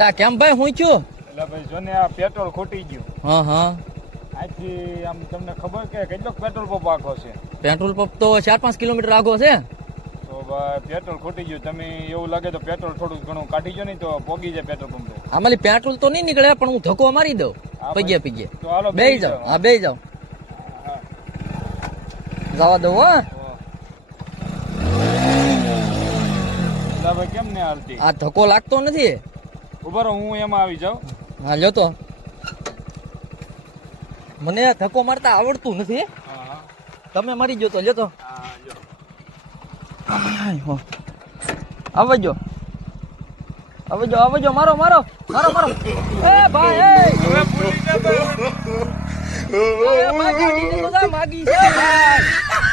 લા કેમ ભાઈ હું છું? એટલે ભાઈ જો ને આ પેટ્રોલ ખૂટી ગયું. હા હા. આથી આમ તમને ખબર કે કેટલો પેટ્રોલ પંપ આખો છે? પેટ્રોલ પંપ તો 4-5 કિલોમીટર આગો છે. તો ભાઈ પેટ્રોલ ખૂટી ગયું. તમે એવું લાગે તો પેટ્રોલ થોડું ઘણું કાઢી ગયો નહીં તો પોગી જાય પેટ્રોલ પંપે. આમાંથી પેટ્રોલ તો નહીં નીકળે પણ હું ધક્કો મારી દઉં. પગે તો હાલો બેહી જાવ. હા બેહી જાવ. જવા દો હો. ભાઈ કેમ ને હાલતી? આ ધક્કો લાગતો નથી. ઉભા રહો હું એમાં આવી જાઉં. હા લ્યો તો. મને ધક્કો મારતા આવડતું નથી. તમે મરી ગયો તો લ્યો તો. આવજો આવજો મારો મારો મારો મારો. એ ભાઈ એ માગી છે ભાઈ.